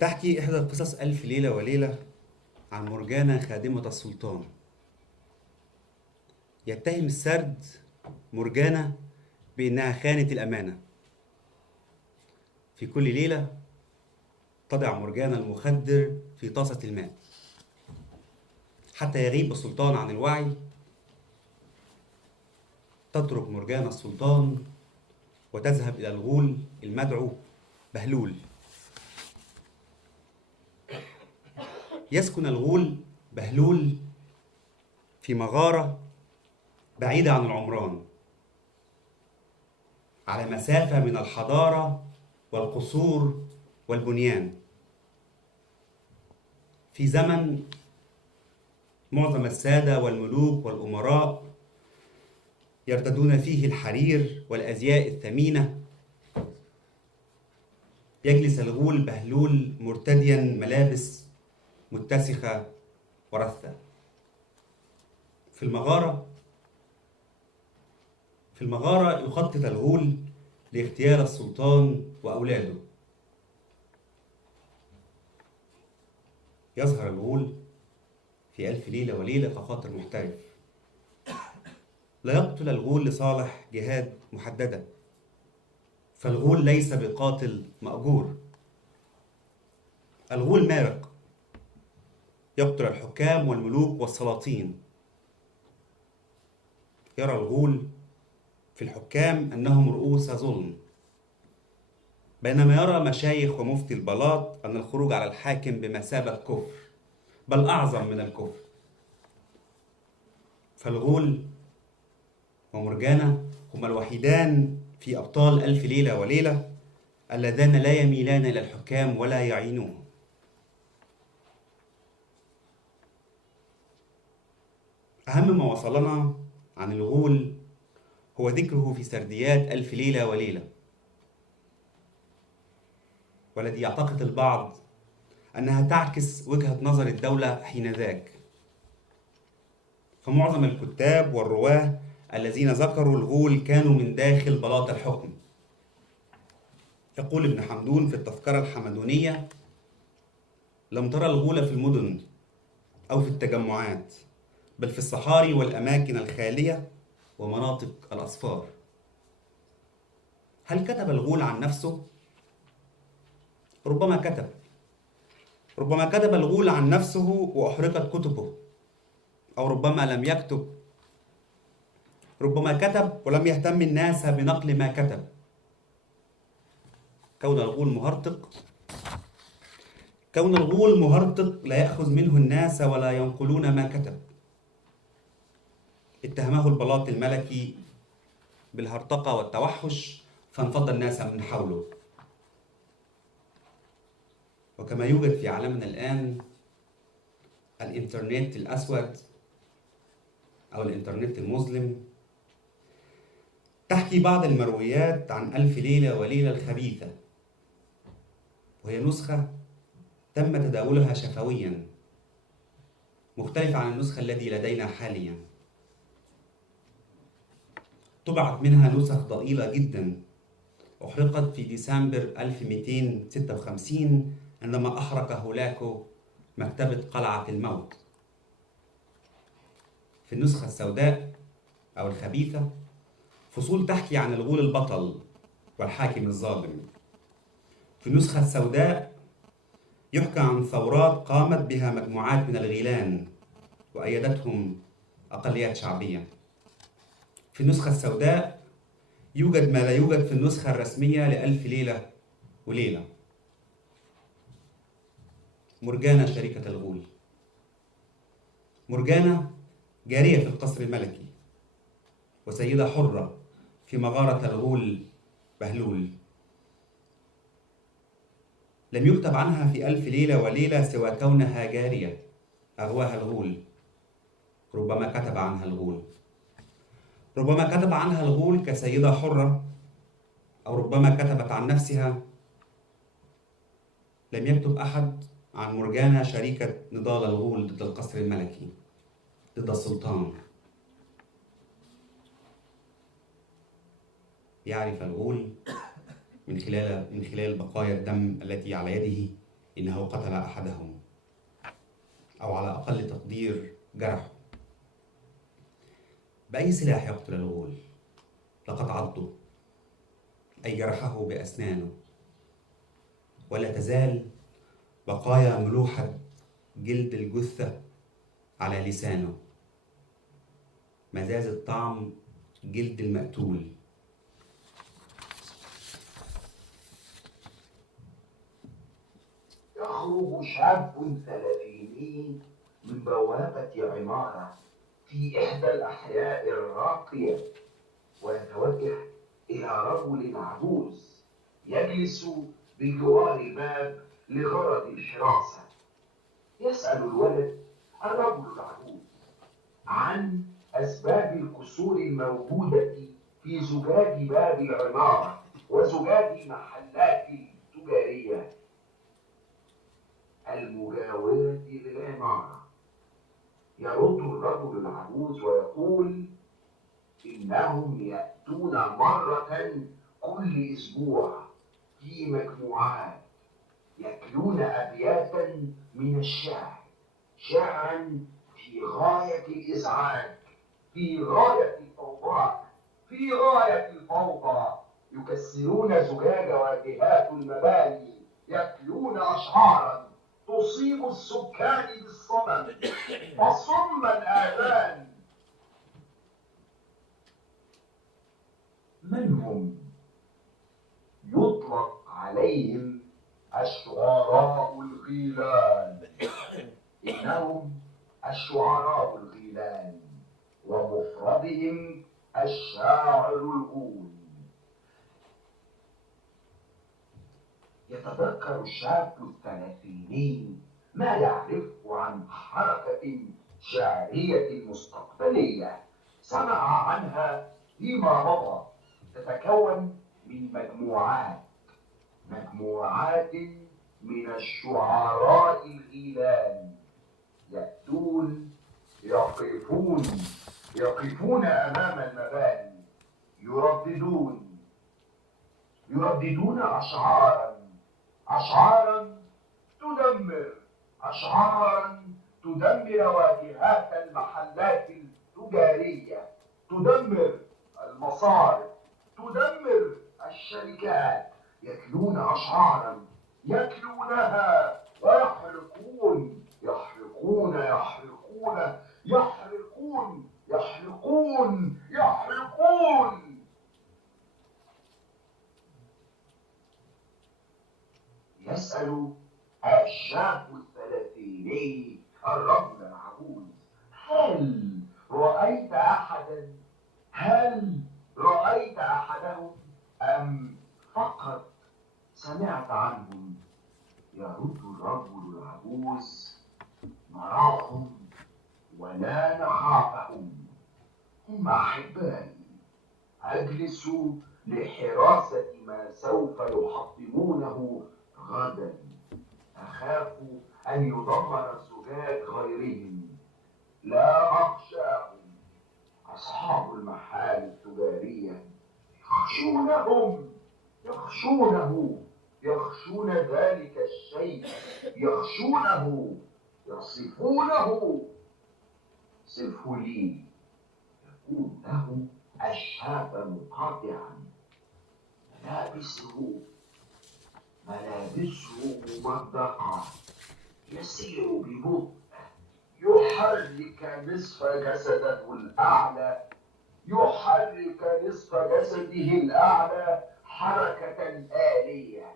تحكي إحدى قصص ألف ليلة وليلة عن مرجانة خادمة السلطان. يتهم السرد مرجانة بأنها خانت الأمانة. في كل ليلة تضع مرجانة المخدر في طاسة الماء حتى يغيب السلطان عن الوعي. تترك مرجانة السلطان وتذهب إلى الغول المدعو بهلول. يسكن الغول بهلول في مغارة بعيدة عن العمران، على مسافة من الحضارة والقصور والبنيان، في زمن معظم السادة والملوك والأمراء يرتدون فيه الحرير والأزياء الثمينة. يجلس الغول بهلول مرتديا ملابس متسخة ورثة. في المغارة يخطط الغول لاغتيال السلطان وأولاده. يظهر الغول في ألف ليلة وليلة كقاتل محترف. لا يقتل الغول لصالح جهاد محددة، فالغول ليس بقاتل مأجور. الغول مارق، يقتل الحكام والملوك والسلاطين. يرى الغول في الحكام أنهم رؤوس ظلم، بينما يرى مشايخ ومفتي البلاط أن الخروج على الحاكم بمثابة كفر، بل أعظم من الكفر. فالغول ومرجانة هما الوحيدان في أبطال ألف ليلة وليلة اللذان لا يميلان إلى الحكام ولا يعينوهم. أهم ما وصلنا عن الغول هو ذكره في سرديات ألف ليلة وليلة، والذي يعتقد البعض أنها تعكس وجهة نظر الدولة حينذاك. فمعظم الكتاب والرواه الذين ذكروا الغول كانوا من داخل بلاط الحكم. يقول ابن حمدون في التذكرة الحمدونية: لم ترى الغول في المدن أو في التجمعات، بل في الصحاري والأماكن الخالية ومناطق الأصفار. هل كتب الغول عن نفسه؟ ربما كتب الغول عن نفسه وأحرقت كتبه، أو ربما لم يكتب. ربما كتب ولم يهتم الناس بنقل ما كتب. كون الغول مهرطق لا يأخذ منه الناس ولا ينقلون ما كتب. اتهمه البلاط الملكي بالهرطقة والتوحش فانفض الناس من حوله. وكما يوجد في عالمنا الآن الإنترنت الأسود أو الإنترنت المظلم، تحكي بعض المرويات عن ألف ليلة وليلة الخبيثة، وهي نسخة تم تداولها شفويا مختلفة عن النسخة التي لدينا حاليا. طبعت منها نسخ ضئيلة جدا أحرقت في ديسمبر 1256 عندما أحرق هولاكو مكتبة قلعة الموت. في النسخة السوداء أو الخبيثة فصول تحكي عن الغول البطل والحاكم الظالم. في النسخة السوداء يحكى عن ثورات قامت بها مجموعات من الغيلان وأيدتهم أقليات شعبية. في النسخة السوداء يوجد ما لا يوجد في النسخة الرسمية لألف ليلة وليلة. مرجانة شريكة الغول. مرجانة جارية في القصر الملكي وسيدة حرة في مغارة الغول بهلول. لم يكتب عنها في ألف ليلة وليلة سوى كونها جارية أغواها الغول. ربما كتب عنها الغول كسيدة حرة، أو ربما كتبت عن نفسها. لم يكتب أحد عن مرجانة شريكة نضال الغول ضد القصر الملكي. ضد السلطان. يعرف الغول من خلال بقايا الدم التي على يده إنه قتل أحدهم، أو على أقل تقدير جرحه. بأي سلاح يقتل الغول؟ لقد عضه، أي جرحه بأسنانه، ولا تزال بقايا ملوحة جلد الجثة على لسانه، مزازة طعم جلد المقتول. يخرج شاب ثلاثيني من بوابة عمارة في إحدى الأحياء الراقية، ويتوجه إلى رجل عجوز يجلس بجوار الباب لغرض الحراسة. يسأل الولد الرجل العجوز عن أسباب الكسور الموجودة في زجاج باب العمارة وزجاج محلات التجارية المجاورة للعمارة. يرد الرجل العجوز ويقول: إنهم يأتون مرة كل أسبوع في مجموعات، يتلون أبياتا من الشعر، شعرا في غاية الإزعاج، في غاية الفوضى، في غاية الفوضى. يكسرون زجاج واجهات المباني، يتلون أشعارا تصيب السكان بالصمم وصم الآذان. من هم؟ يطلق عليهم الشعراء الغيلان. إنهم الشعراء الغيلان، ومفردهم الشاعر الغول. يتذكر الشاب الثلاثيني ما يعرفه عن حركة شعرية مستقبلية سمع عنها فيما مضى، تتكون من مجموعات من الشعراء الغيلان، يأتون يقفون أمام المباني، يرددون أشعارا تدمر واجهات المحلات التجارية، تدمر المصارف، تدمر الشركات. يتلون أشعارا يتلونها ويحرقون يحرقون يحرقون يحرقون يحرقون يحرقون. يسأل الشاب الثلاثيني الرجل العجوز: هل رأيت أحدهم أم فقط سمعت عنهم؟ يرد الرجل العجوز: نراهم ولا نخافهم، هم أحبائي، أجلس لحراسة ما سوف يحطمونه غدا. أخاف أن يدمر زجاج غيرهم، لا أخشاهم. أصحاب المحال التجارية يخشون ذلك الشيء، يصفونه. صفه لي. يكون له الشاب مقاطعا، ملابسه ممزقة، يسير ببطء، يحرك نصف جسده الأعلى حركة آلية.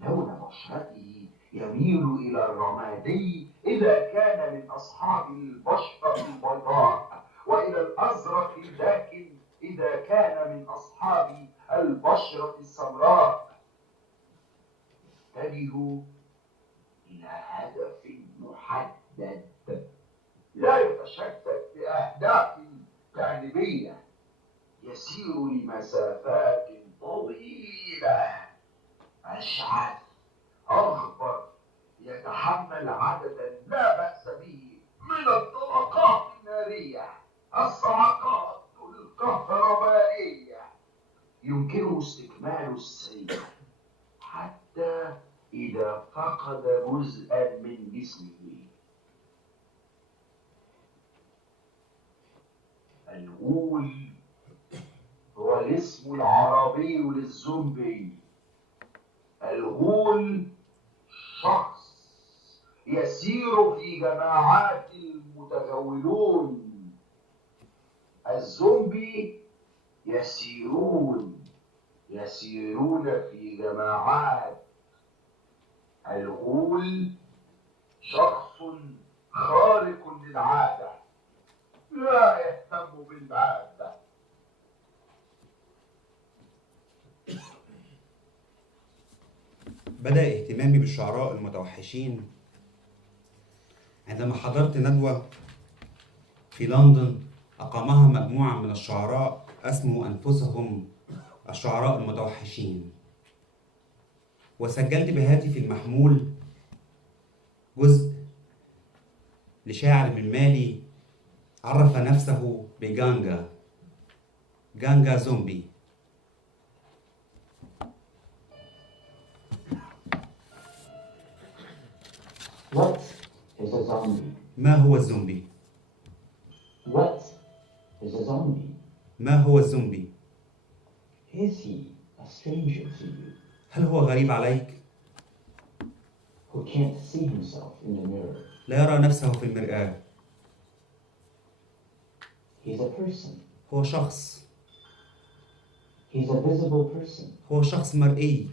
لون بشرته يميل إلى الرمادي إذا كان من أصحاب البشرة البيضاء، وإلى الأزرق الداكن إذا كان من أصحاب البشرة السمراء. يتجه إلى هدف محدد، لا يتشتت بأهداف جانبية. يسير لمسافات طويلة، أشعث أخضر، يتحمل عددا لا بأس به من الطلقات النارية. الصعقات الكهربائية يمكنه استكمال السير حتى إذا فقد جزءا من جسمه. الغول هو الاسم العربي للزومبي. الغول شخص يسير في جماعات المتجولون. الزومبي يسيرون في جماعات. الغول شخص خارق للعادة لا يهتم بالمادة. بدأ اهتمامي بالشعراء المتوحشين عندما حضرت ندوة في لندن أقامها مجموعة من الشعراء أسموا أنفسهم الشعراء المتوحشين، وسجلت بهاتفي المحمول جزء لشاعر من مالي عرف نفسه جانجا زومبي. What is a zombie? ما هو الزومبي؟ What is a zombie? ما هو الزومبي؟ Is he a stranger to you هل هو غريب عليك؟ who can't see himself in the mirror? لا يرى نفسه في المرآة. He's a person. هو شخص. He's a visible person. هو شخص مرئي.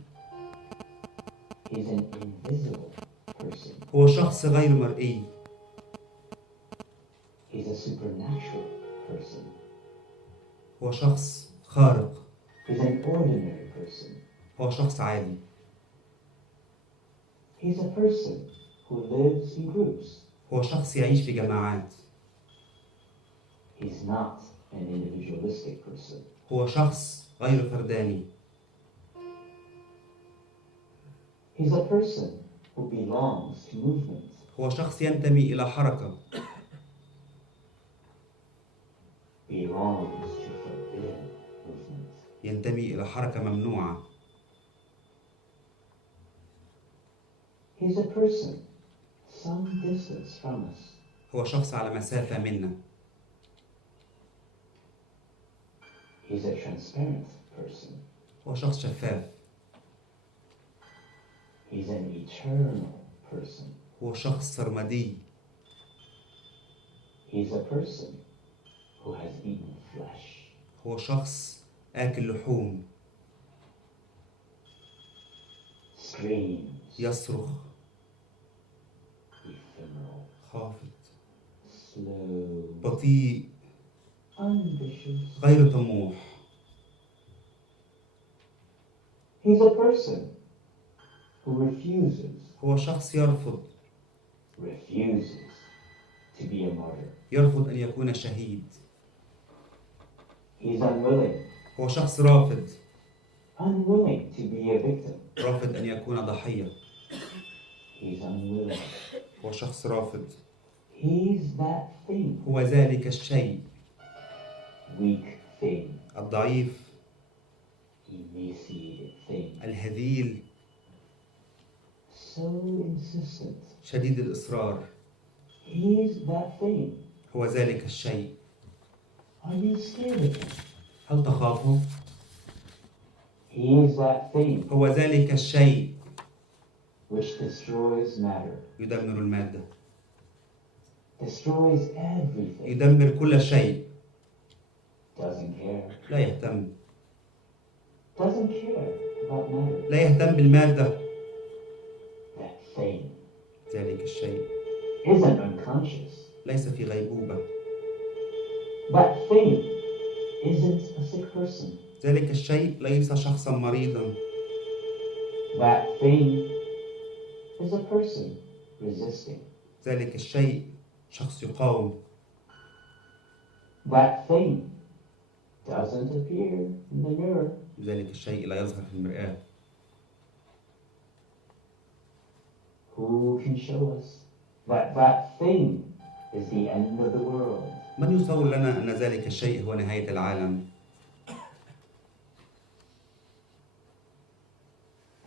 He's an invisible person. هو شخص غير مرئي. He's a supernatural person. هو شخص خارق. He's an ordinary person. هو شخص عادي. He's a person who lives in groups. هو شخص يعيش في جماعات. He's not an individualistic person. هو شخص غير فرداني. He's a person who belongs to movement. هو شخص ينتمي إلى حركة. Belongs to forbidden movement. ينتمي إلى حركة ممنوعة. He's a person some distance from us. هو شخص على مسافة منا. He's a transparent person. هو شخص شفاف. He's an eternal person. هو شخص سرمدي. He's a person who has eaten flesh. هو شخص آكل لحوم. Screams. يصرخ. Ephemeral. خافت. Slow. بطيء. Ambitious. غير طموح. He's a person who refuses هو شخص يرفض. to be a martyr. يرفض أن يكون شهيد. He's unwilling هو شخص رافض. to be a victim. رافض أن يكون ضحية. He's unwilling. هو شخص رافض. He's that thing. هو ذلك الشيء. Weak thing. الضعيف. Emaciated thing. الهذيل. So insistent. شديد الإصرار. He's that thing. هو ذلك الشيء. Are you scared of him? هل تخافه؟ He is that thing هو ذلك الشيء. which destroys matter. يدمر المادة. Destroys everything. يدمر كل شيء. Doesn't care. لا يهتم. Doesn't care about matter. لا يهتم بالمادة. That thing ذلك الشيء. isn't unconscious. ليس في غيبوبة. That thing isn't a sick person. ذلك الشيء ليس شخصا مريضا. That thing is a person resisting. ذلك الشيء شخص يقاوم. That thing doesn't appear in the mirror. ذلك الشيء لا يظهر في المرآة. Who can show us that that thing is the end of the world? من يصور لنا أن ذلك الشيء هو نهاية العالم؟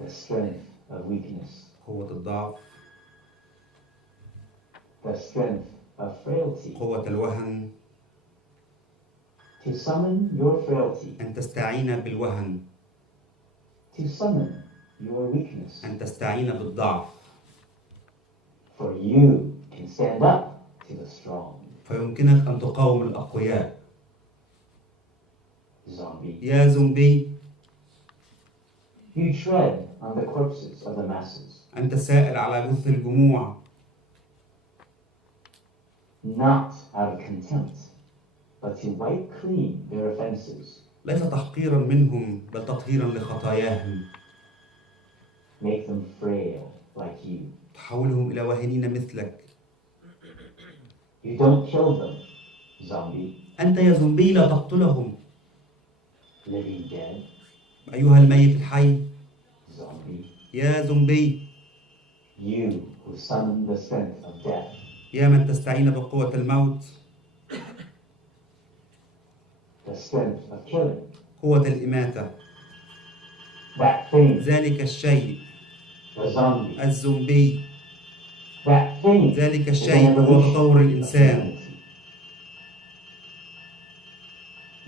The strength of weakness. قوة الضعف، The strength of frailty. قوة الوهن. To summon your frailty. أن تستعين بالوهن، To summon your weakness. أن تستعين بالضعف، For you can stand up to the strong. فيمكنك أن تقاوم الأقوياء. Zombie. يا زومبي، You tread on the corpses of the masses. أنت سائر على جثث الجموع، Not out of contempt, but to wipe clean their offenses. ليس تحقيرا منهم بل تطهيرا لخطاياهم. Make them frail like you. تحولهم إلى واهنين مثلك. You don't kill them, zombie. أنت يا زومبي لا تقتلهم. Living dead, أيها الميت الحي، zombie. يا زومبي، You who summon the strength of death. يا من تستعين بقوة الموت، The strength of killing. قوة الإماتة. That thing, ذلك الشيء، the zombie. الزومبي، That thing ذلك is an الشيء هو evolution تطور of الإنسان. humanity.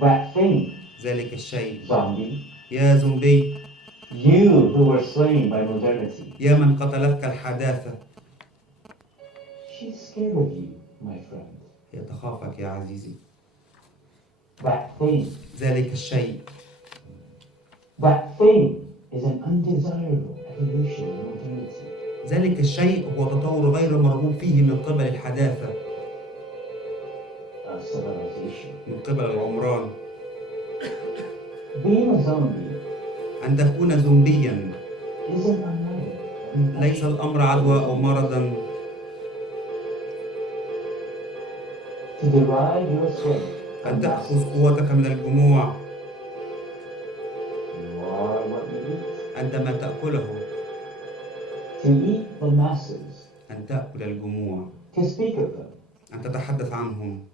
That thing, ذلك الشيء، zombie. يا زومبي، You who were slain by modernity. يا من قتلتك الحداثة. She's scared of you, my friend. هي تخافك يا عزيزي. That thing, ذلك الشيء، that thing is an undesirable evolution of modernity. ذلك الشيء هو تطور غير مرغوب فيه من قبل الحداثة، Of civilization. من قبل العمران. Being a zombie أن تكون زومبيا isn't a matter. ليس الأمر عدوى أو مرضا. To derive your strength أن from تأخذ masses. قوتك من الجموع. You are what you eat. أنت ما تأكله. To eat the masses. أن تأكل الجموع. To speak of them. أن تتحدث عنهم.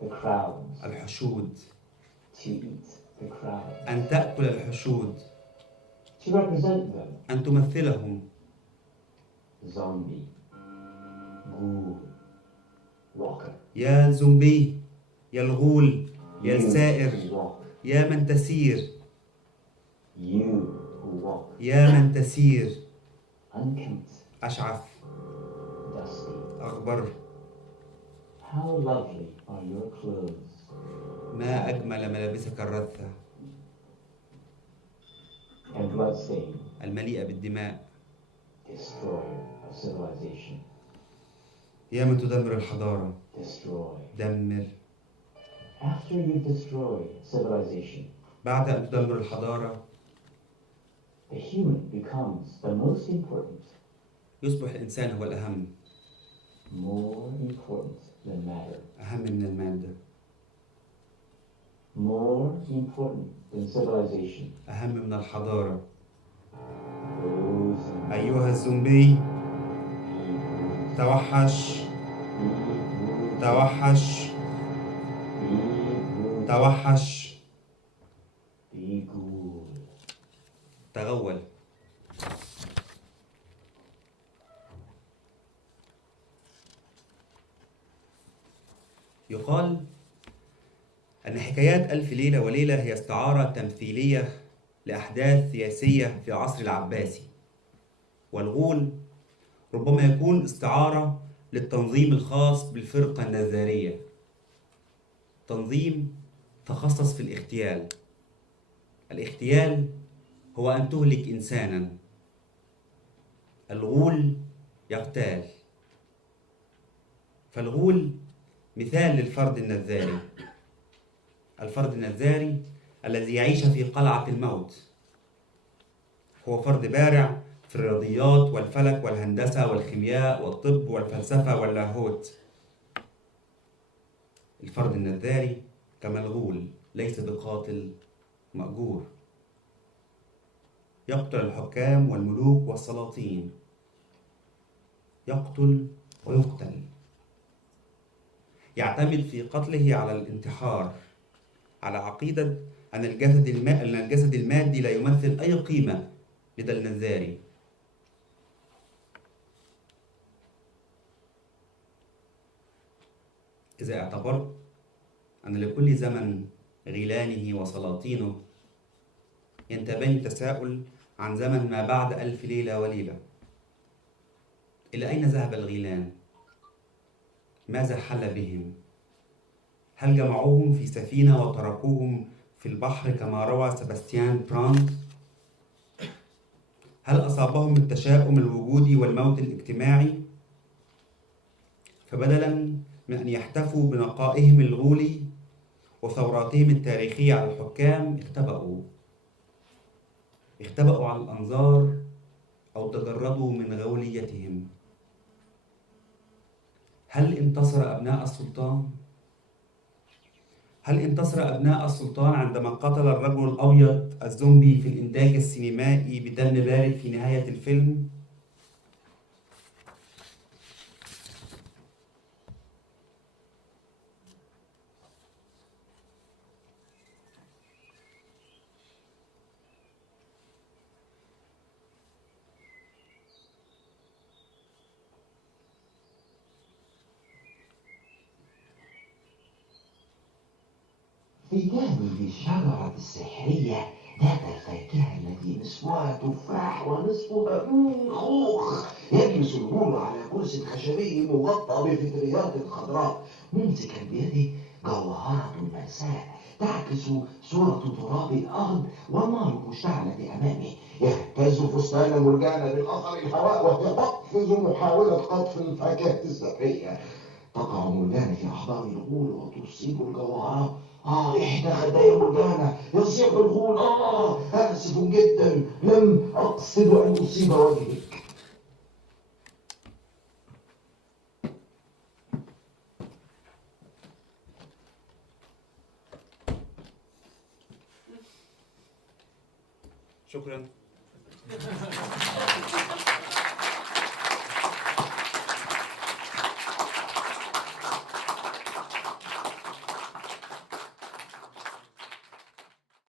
The crowds. الحشود. To eat the crowds. أن تأكل الحشود. To represent them. أن تمثلهم. Zombie. Ghoul. Walker. يا زومبي، يا الغول، يا You السائر، who walk. يا من تسير، You who walk. يا من تسير. Unkempt. أشعث، Dusty. أغبر. How lovely are your clothes. ما أجمل ملابسك الرثة And bloodstained. المليئة بالدماء. Destroyer of civilization. يا من تدمر الحضارة. Destroy. دمر. After you destroy civilization, بعد أن تدمر الحضارة the human becomes the most important, يصبح الإنسان هو الأهم. more important than matter, أهم من المادة. more important than civilization. أهم من الحضارة. Those أيها الزومبي، توحش، توحش، توحش، be ghoul. تغول. يقال أن حكايات ألف ليلة وليلة هي استعارة تمثيلية لأحداث سياسية في عصر العباسي، والغول ربما يكون استعارة للتنظيم الخاص بالفرقة النزارية، تنظيم تخصص في الاغتيال. الاغتيال هو أن تهلك إنسانا. الغول يغتال، فالغول مثال للفرد النذاري. الفرد النذاري الذي يعيش في قلعة الموت هو فرد بارع في الرياضيات والفلك والهندسة والكيمياء والطب والفلسفة واللاهوت. الفرد النذاري كما الغول ليس بقاتل مأجور، يقتل الحكام والملوك والسلاطين، يقتل ويقتل. يعتمد في قتله على الانتحار، على عقيدة أن الجسد المادي لا يمثل أي قيمة لدى النزاري. إذا اعتبرت أن لكل زمن غيلانه وسلاطينه، ينتابني التساؤل عن زمن ما بعد 1000 ليلة وليلة. إلى أين ذهب الغيلان؟ ماذا حل بهم؟ هل جمعوهم في سفينة وتركوهم في البحر كما روى سباستيان براند؟ هل أصابهم التشاؤم الوجودي والموت الاجتماعي؟ فبدلا من أن يحتفوا بنقائهم الغولي وثوراتهم التاريخية على الحكام، اختبأوا على الأنظار أو تجردوا من غوليتهم. هل انتصر أبناء السلطان؟ هل انتصر أبناء السلطان عندما قتل الرجل الأبيض الزومبي في الإنتاج السينمائي بدم بارد في نهاية الفيلم؟ في جانب الشجرة السحرية ذات الفاكهة التي نصفها تفاح ونصفها خوخ، يجلس الغول على كرسي خشبي مغطى بفطريات خضراء، ممسكا بيده جوهرة المساء تعكس صورة تراب الأرض والنار المشتعلة أمامه. يهتز فستان مرجانة بالأثر الهواء وهي تقفز محاولة قطف الفاكهة السحرية. تقع مرجانة في أحضان الغول وتصيب الجوهرة. إحدى خدايا مرجانة. يصيح الغول: آسف جدا، لم أقصد أن أصيب وجهك. شكرا.